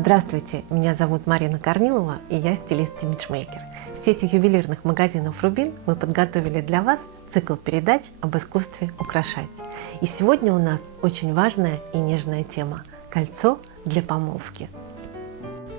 Здравствуйте, меня зовут Марина Корнилова, и я стилист-имиджмейкер. С сетью ювелирных магазинов «Рубин» мы подготовили для вас цикл передач об искусстве украшать. И сегодня у нас очень важная и нежная тема – кольцо для помолвки.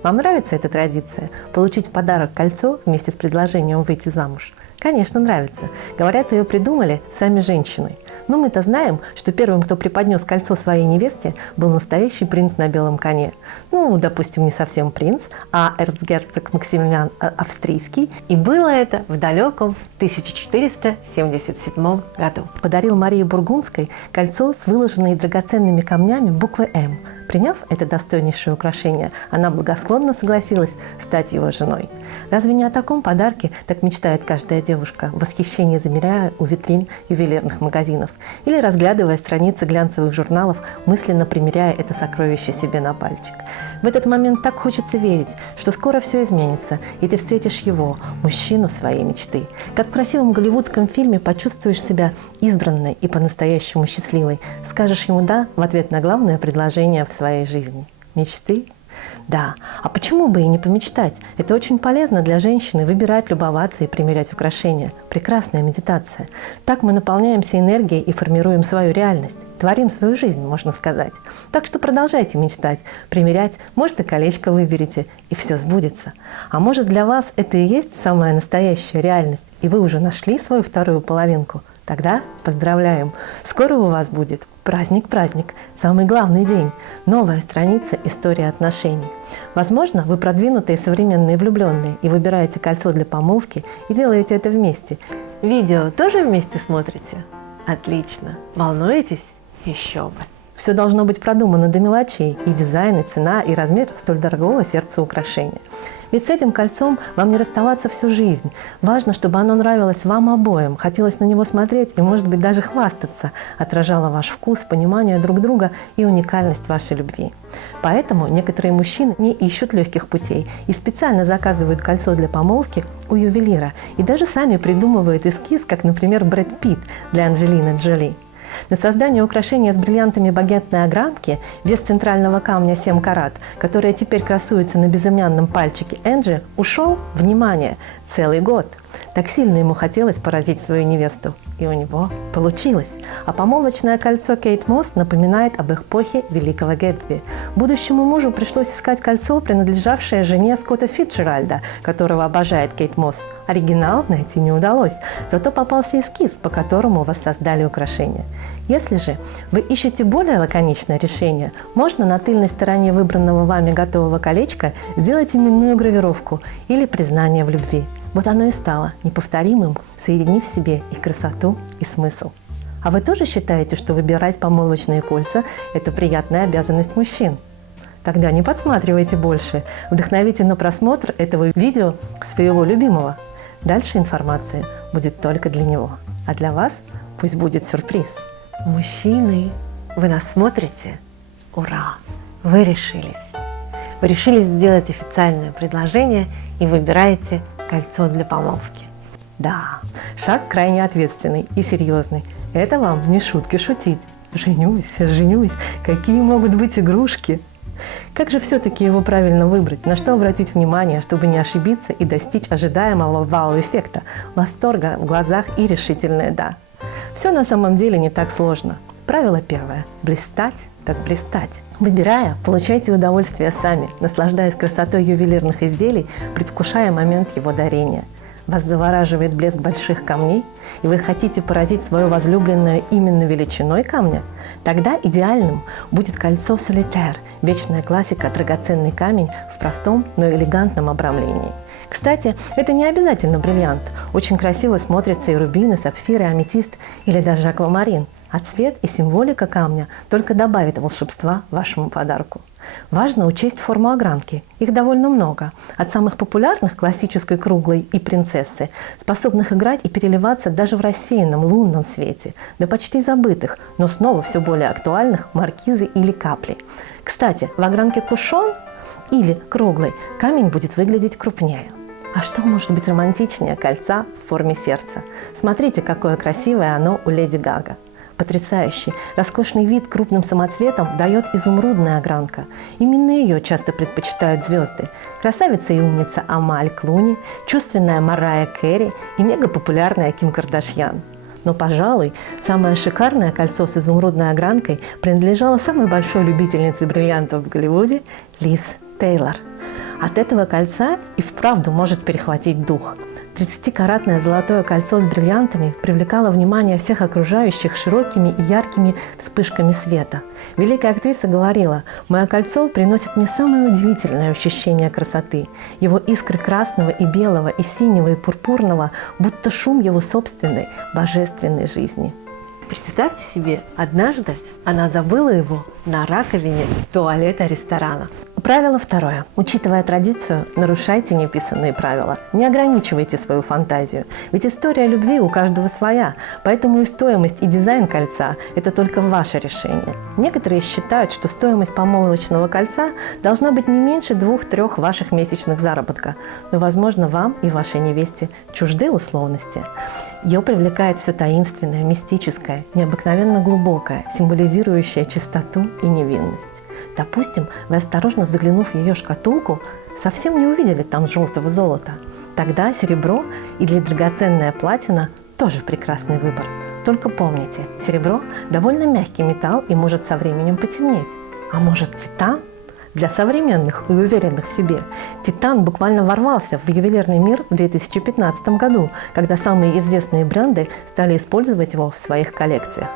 Вам нравится эта традиция – получить в подарок кольцо вместе с предложением выйти замуж? Конечно, нравится. Говорят, ее придумали сами женщины. Но мы-то знаем, что первым, кто преподнес кольцо своей невесте, был настоящий принц на белом коне. Ну, допустим, не совсем принц, а эрцгерцог Максимилиан Австрийский. И было это в далеком 1477 году. Подарил Марии Бургундской кольцо с выложенной драгоценными камнями буквы «М». Приняв это достойнейшее украшение, она благосклонно согласилась стать его женой. Разве не о таком подарке так мечтает каждая девушка, в восхищении замеряя у витрин ювелирных магазинов или разглядывая страницы глянцевых журналов, мысленно примеряя это сокровище себе на пальчик? В этот момент так хочется верить, что скоро все изменится, и ты встретишь его, мужчину своей мечты. Как в красивом голливудском фильме почувствуешь себя избранной и по-настоящему счастливой. Скажешь ему «да» в ответ на главное предложение в своей жизни. Мечты? Да. А почему бы и не помечтать? Это очень полезно для женщины выбирать, любоваться и примерять украшения. Прекрасная медитация. Так мы наполняемся энергией и формируем свою реальность. Творим свою жизнь, можно сказать. Так что продолжайте мечтать, примерять. Может, и колечко выберете, и все сбудется. А может, для вас это и есть самая настоящая реальность, и вы уже нашли свою вторую половинку? Тогда поздравляем! Скоро у вас будет праздник-праздник, самый главный день, новая страница истории отношений. Возможно, вы продвинутые современные влюбленные и выбираете кольцо для помолвки и делаете это вместе. Видео тоже вместе смотрите? Отлично! Волнуетесь? Еще бы! Все должно быть продумано до мелочей, и дизайн, и цена, и размер столь дорогого сердцу украшения. Ведь с этим кольцом вам не расставаться всю жизнь. Важно, чтобы оно нравилось вам обоим, хотелось на него смотреть и, может быть, даже хвастаться, отражало ваш вкус, понимание друг друга и уникальность вашей любви. Поэтому некоторые мужчины не ищут легких путей и специально заказывают кольцо для помолвки у ювелира и даже сами придумывают эскиз, как, например, Брэд Питт для Анджелины Джоли. На создание украшения с бриллиантами багетной огранки вес центрального камня 7 карат, которое теперь красуется на безымянном пальчике Энджи, ушел, внимание, целый год. Так сильно ему хотелось поразить свою невесту. И у него получилось. А помолвочное кольцо Кейт Мосс напоминает об эпохе Великого Гэтсби. Будущему мужу пришлось искать кольцо, принадлежавшее жене Скотта Фицджеральда, которого обожает Кейт Мосс. Оригинал найти не удалось, зато попался эскиз, по которому воссоздали украшение. Если же вы ищете более лаконичное решение, можно на тыльной стороне выбранного вами готового колечка сделать именную гравировку или признание в любви. Вот оно и стало неповторимым, соединив в себе и красоту, и смысл. А вы тоже считаете, что выбирать помолвочные кольца – это приятная обязанность мужчин? Тогда не подсматривайте больше, вдохновите на просмотр этого видео своего любимого. Дальше информация будет только для него, а для вас пусть будет сюрприз. Мужчины, вы нас смотрите? Ура! Вы решились! Вы решились сделать официальное предложение и выбираете кольцо для помолвки. Да, шаг крайне ответственный и серьезный. Это вам не шутки шутить. Женюсь, какие могут быть игрушки? Как же все-таки его правильно выбрать? На что обратить внимание, чтобы не ошибиться и достичь ожидаемого вау-эффекта, восторга в глазах и решительное «да». Все на самом деле не так сложно. Правило первое – блистать так блистать. Выбирая, получайте удовольствие сами, наслаждаясь красотой ювелирных изделий, предвкушая момент его дарения. Вас завораживает блеск больших камней, и вы хотите поразить свою возлюбленную именно величиной камня? Тогда идеальным будет кольцо солитер, вечная классика, драгоценный камень в простом, но элегантном обрамлении. Кстати, это не обязательно бриллиант. Очень красиво смотрятся и рубины, сапфиры, аметист или даже аквамарин. А цвет и символика камня только добавит волшебства вашему подарку. Важно учесть форму огранки. Их довольно много. От самых популярных – классической круглой и принцессы, способных играть и переливаться даже в рассеянном лунном свете, до почти забытых, но снова все более актуальных – маркизы или капли. Кстати, в огранке кушон или круглой камень будет выглядеть крупнее. А что может быть романтичнее кольца в форме сердца? Смотрите, какое красивое оно у Леди Гага. Потрясающий, роскошный вид крупным самоцветом дает изумрудная огранка. Именно ее часто предпочитают звезды. Красавица и умница Амаль Клуни, чувственная Марайя Кэрри и мегапопулярная Ким Кардашьян. Но, пожалуй, самое шикарное кольцо с изумрудной огранкой принадлежало самой большой любительнице бриллиантов в Голливуде Лиз Тейлор. От этого кольца и вправду может перехватить дух. 30-каратное золотое кольцо с бриллиантами привлекало внимание всех окружающих широкими и яркими вспышками света. Великая актриса говорила: «Мое кольцо приносит мне самое удивительное ощущение красоты. Его искры красного и белого, и синего, и пурпурного, будто шум его собственной божественной жизни». Представьте себе, однажды она забыла его на раковине туалета ресторана. Правило второе. Учитывая традицию, нарушайте неписанные правила. Не ограничивайте свою фантазию. Ведь история любви у каждого своя, поэтому и стоимость, и дизайн кольца – это только ваше решение. Некоторые считают, что стоимость помолвочного кольца должна быть не меньше 2-3 ваших месячных заработка. Но, возможно, вам и вашей невесте чужды условности. Ее привлекает все таинственное, мистическое, необыкновенно глубокое, символизирующее чистоту и невинность. Допустим, вы, осторожно заглянув в ее шкатулку, совсем не увидели там желтого золота. Тогда серебро или драгоценная платина – тоже прекрасный выбор. Только помните, серебро – довольно мягкий металл и может со временем потемнеть. А может, титан? Для современных и уверенных в себе титан буквально ворвался в ювелирный мир в 2015 году, когда самые известные бренды стали использовать его в своих коллекциях.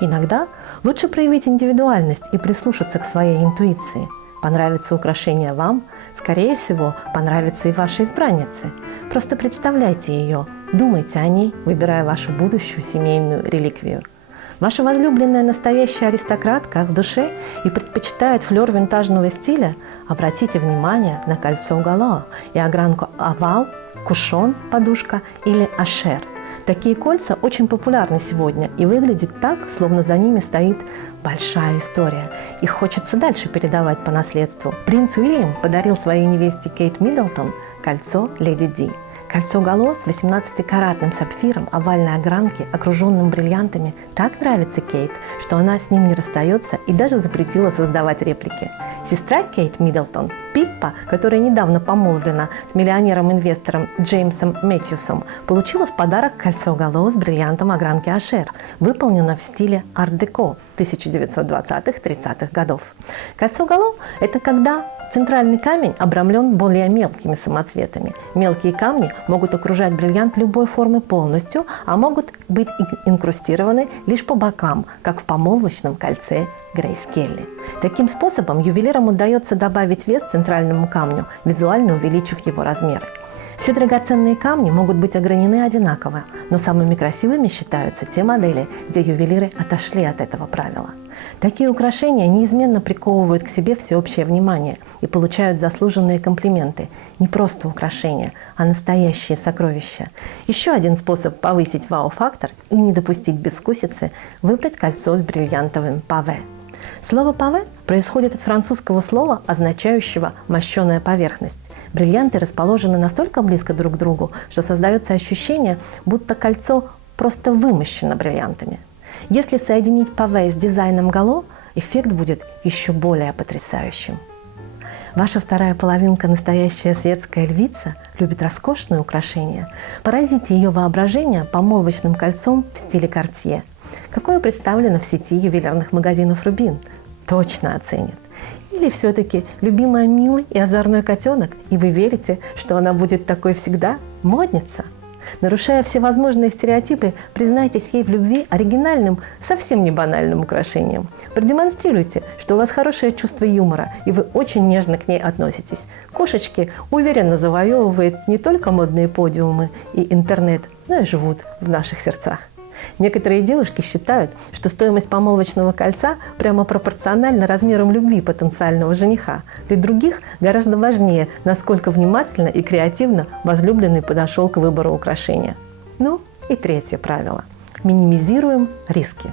Иногда лучше проявить индивидуальность и прислушаться к своей интуиции. Понравится украшение вам, скорее всего, понравится и вашей избраннице. Просто представляйте ее, думайте о ней, выбирая вашу будущую семейную реликвию. Ваша возлюбленная настоящая аристократка в душе и предпочитает флёр винтажного стиля? Обратите внимание на кольцо Гало и огранку овал, кушон, подушка или ашер. Такие кольца очень популярны сегодня и выглядят так, словно за ними стоит большая история. Их хочется дальше передавать по наследству. Принц Уильям подарил своей невесте Кейт Миддлтон кольцо Леди Ди. Кольцо Гало с 18-каратным сапфиром овальной огранки, окруженным бриллиантами, так нравится Кейт, что она с ним не расстается и даже запретила создавать реплики. Сестра Кейт Миддлтон, Пиппа, которая недавно помолвлена с миллионером-инвестором Джеймсом Мэтьюсом, получила в подарок кольцо Гало с бриллиантом огранки Ашер, выполнено в стиле арт-деко 1920-30-х годов. Кольцо Гало – это когда центральный камень обрамлен более мелкими самоцветами. Мелкие камни могут окружать бриллиант любой формы полностью, а могут быть инкрустированы лишь по бокам, как в помолвочном кольце Грейс Келли. Таким способом ювелирам удается добавить вес центральному камню, визуально увеличив его размеры. Все драгоценные камни могут быть огранены одинаково, но самыми красивыми считаются те модели, где ювелиры отошли от этого правила. Такие украшения неизменно приковывают к себе всеобщее внимание и получают заслуженные комплименты. Не просто украшения, а настоящие сокровища. Еще один способ повысить вау-фактор и не допустить безвкусицы – выбрать кольцо с бриллиантовым паве. Слово «паве» происходит от французского слова, означающего «мощеная поверхность». Бриллианты расположены настолько близко друг к другу, что создается ощущение, будто кольцо просто вымощено бриллиантами. Если соединить паве с дизайном Гало, эффект будет еще более потрясающим. Ваша вторая половинка, настоящая светская львица, любит роскошные украшения. Поразите ее воображение помолвочным кольцом в стиле Cartier. Какое представлено в сети ювелирных магазинов «Рубин». Точно оценит. Или все-таки любимая милый и озорной котенок, и вы верите, что она будет такой всегда? Модница? Нарушая всевозможные стереотипы, признайтесь ей в любви оригинальным, совсем не банальным украшением. Продемонстрируйте, что у вас хорошее чувство юмора, и вы очень нежно к ней относитесь. Кошечки уверенно завоевывают не только модные подиумы и интернет, но и живут в наших сердцах. Некоторые девушки считают, что стоимость помолвочного кольца прямо пропорциональна размерам любви потенциального жениха. Для других гораздо важнее, насколько внимательно и креативно возлюбленный подошел к выбору украшения. Ну и третье правило. минимизируем риски.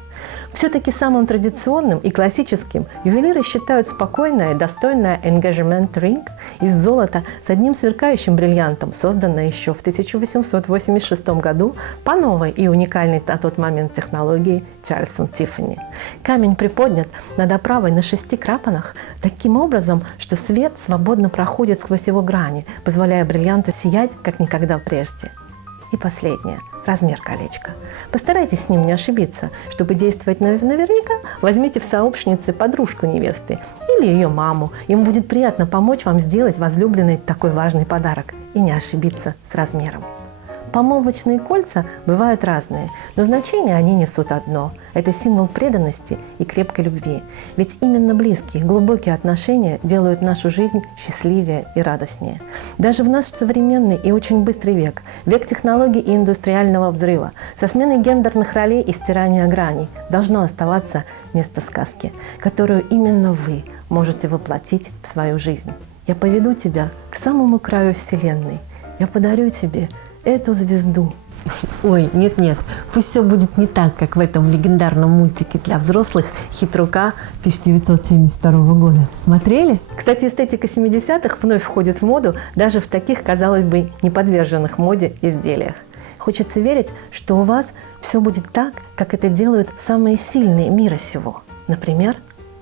Все-таки самым традиционным и классическим ювелиры считают спокойное и достойное engagement ring из золота с одним сверкающим бриллиантом, созданное еще в 1886 году по новой и уникальной на тот момент технологии Чарльзом Тиффани. Камень приподнят над оправой на 6 клапанах таким образом, что свет свободно проходит сквозь его грани, позволяя бриллианту сиять как никогда прежде. И последнее – размер колечка. Постарайтесь с ним не ошибиться. Чтобы действовать наверняка, возьмите в сообщницы подружку невесты или ее маму. Им будет приятно помочь вам сделать возлюбленной такой важный подарок и не ошибиться с размером. Помолвочные кольца бывают разные, но значение они несут одно – это символ преданности и крепкой любви. Ведь именно близкие, глубокие отношения делают нашу жизнь счастливее и радостнее. Даже в наш современный и очень быстрый век, век технологий и индустриального взрыва, со сменой гендерных ролей и стирания граней, должно оставаться место сказки, которую именно вы можете воплотить в свою жизнь. Я поведу тебя к самому краю Вселенной. Я подарю тебе эту звезду. Ой, нет-нет, пусть все будет не так, как в этом легендарном мультике для взрослых «Хитрука» 1972 года. Смотрели? Кстати, эстетика 70-х вновь входит в моду даже в таких, казалось бы, не подверженных моде изделиях. Хочется верить, что у вас все будет так, как это делают самые сильные мира сего. Например,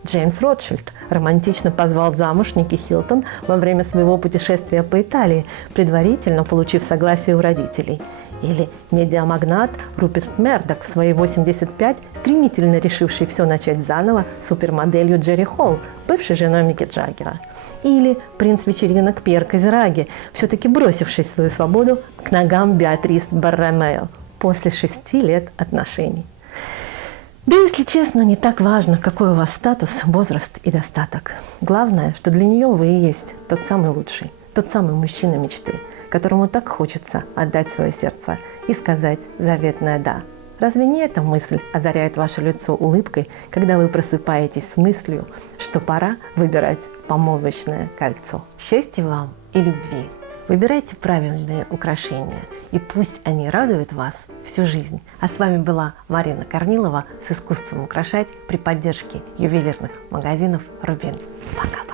Джеймс Ротшильд романтично позвал замуж Ники Хилтон во время своего путешествия по Италии, предварительно получив согласие у родителей. Или медиамагнат Руперт Мердок в свои 85, стремительно решивший все начать заново супермоделью Джерри Холл, бывшей женой Микки Джаггера. Или принц вечеринок Пьер Козираги, все-таки бросивший свою свободу к ногам Беатрис Борромео после 6 лет отношений. Да, если честно, не так важно, какой у вас статус, возраст и достаток. Главное, что для нее вы и есть тот самый лучший, тот самый мужчина мечты, которому так хочется отдать свое сердце и сказать заветное «да». Разве не эта мысль озаряет ваше лицо улыбкой, когда вы просыпаетесь с мыслью, что пора выбирать помолвочное кольцо? Счастья вам и любви! Выбирайте правильные украшения, и пусть они радуют вас всю жизнь. А с вами была Марина Корнилова с искусством украшать при поддержке ювелирных магазинов «Рубин». Пока-пока!